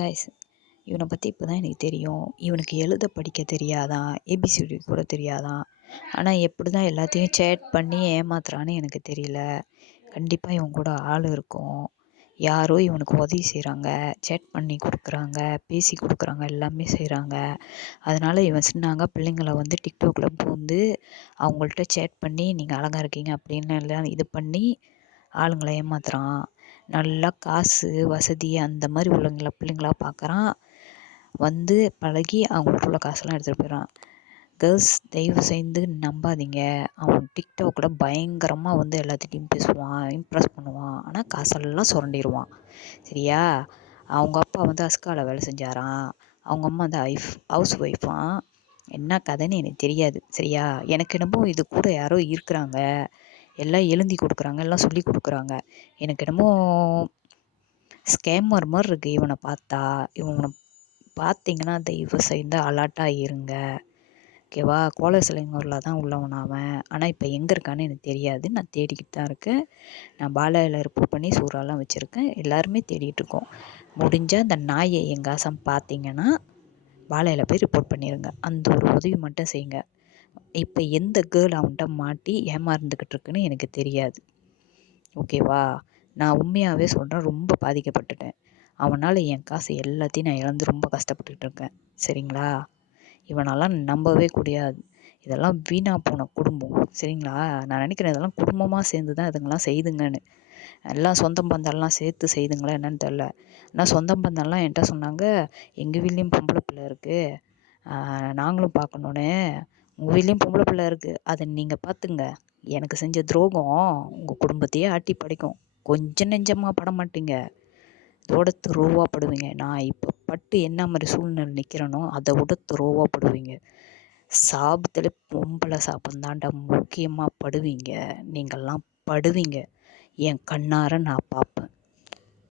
Guys, இவனை பற்றி இப்போ தான் எனக்கு தெரியும். இவனுக்கு எழுத படிக்க தெரியாதான், ஏபிசிடி கூட தெரியாதான். ஆனால் எப்படி தான் எல்லாத்தையும் சேட் பண்ணி ஏமாத்துறான்னு எனக்கு தெரியல. கண்டிப்பாக இவன் கூட ஆள் இருக்கும். யாரோ இவனுக்கு உதவி செய்கிறாங்க, சேட் பண்ணி கொடுக்குறாங்க, பேசி கொடுக்குறாங்க, எல்லாமே செய்கிறாங்க. அதனால் இவன் சொன்னாங்க பிள்ளைங்களை வந்து டிக்டாக்ல பூந்து அவங்கள்ட்ட சேட் பண்ணி நீங்கள் அழகாக இருக்கீங்க அப்படின்னு எல்லாம் இது பண்ணி ஆளுங்களை ஏமாத்துறான். நல்லா காசு வசதி அந்த மாதிரி உள்ளவங்கள பிள்ளைங்களா பார்க்குறான். வந்து பழகி அவங்களுக்குள்ள காசெல்லாம் எடுத்துகிட்டு போயிடறான். கேர்ள்ஸ், தயவு செய்து நம்பாதீங்க. அவன் டிக்டாக்ல பயங்கரமாக வந்து எல்லாத்திட்டையும் பேசுவான், இம்ப்ரெஸ் பண்ணுவான். ஆனால் காசெல்லாம் சுரண்டிடுவான். சரியா? அவங்க அப்பா வந்து அஸ்காவில் வேலை செஞ்சாராம். அவங்க அம்மா வந்து ஹவுஸ் ஒய்ஃபான். என்ன கதைன்னு எனக்கு தெரியாது. சரியா? எனக்கு என்னமோ இது கூட யாரோ இருக்கிறாங்க, எல்லாம் எழுதி கொடுக்குறாங்க, எல்லாம் சொல்லி கொடுக்குறாங்க. எனக்கு என்னமோ ஸ்கேமர் மாதிரி இருக்குது இவனை பார்த்தா. இவனை பார்த்தீங்கன்னா தயவு செய்து அலர்ட்டாக இருங்க. ஓகேவா? கோலசிலைங்கூரில் தான் உள்ளவன் அவன். ஆனால் இப்போ எங்கே இருக்கான்னு எனக்கு தெரியாது. நான் தேடிக்கிட்டு தான் இருக்கேன். நான் பாலையில் ரிப்போர்ட் பண்ணி சூறாலாம் வச்சுருக்கேன். எல்லாருமே தேடிட்டு இருக்கோம். முடிஞ்சால் இந்த நாயை எங்காசம் பார்த்தீங்கன்னா பாலையில் போய் ரிப்போர்ட் பண்ணிடுங்க. அந்த ஒரு உதவி மட்டும் செய்யுங்க. இப்போ எந்த கேர்ள் அவன்கிட்ட மாட்டி ஏமாந்துக்கிட்டு இருக்குன்னு எனக்கு தெரியாது. ஓகேவா? நான் உண்மையாகவே சொல்கிறேன், ரொம்ப பாதிக்கப்பட்டுட்டேன். அவனால் என் காசு எல்லாத்தையும் நான் இழந்து ரொம்ப கஷ்டப்பட்டுக்கிட்டு இருக்கேன். சரிங்களா? இவனெல்லாம் நம்பவே கூடாது. இதெல்லாம் வீணாக போன குடும்பம். சரிங்களா? நான் நினைக்கிறேன் இதெல்லாம் குடும்பமாக சேர்ந்து தான் இதுங்கெல்லாம் செய்துங்கன்னு. எல்லாம் சொந்தம் பந்தம்லாம் சேர்த்து செய்துங்களா என்னன்னு தெரில. ஆனால் சொந்தம் பந்தம்லாம் என்கிட்ட சொன்னாங்க, எங்கள் வீட்லேயும் பொம்பளை பிள்ளை இருக்குது, நாங்களும் பார்க்கணுன்னு. உங்கள் வீட்லேயும் பொம்பளை பிள்ளை இருக்குது, அதை நீங்கள் பார்த்துங்க. எனக்கு செஞ்ச துரோகம் உங்கள் குடும்பத்தையே ஆட்டி படைக்கும். கொஞ்சம் நெஞ்சமாக பட மாட்டீங்க, இதோட துரோவாக படுவீங்க. நான் இப்போ பட்டு என்ன மாதிரி சூழ்நிலை நிற்கிறேனோ அதை விட துரோவாக படுவீங்க. சாபத்தில் பொம்பளை சாபம் தாண்டா முக்கியமாக படுவீங்க. நீங்கள்லாம் படுவீங்க. என் கண்ணார நான்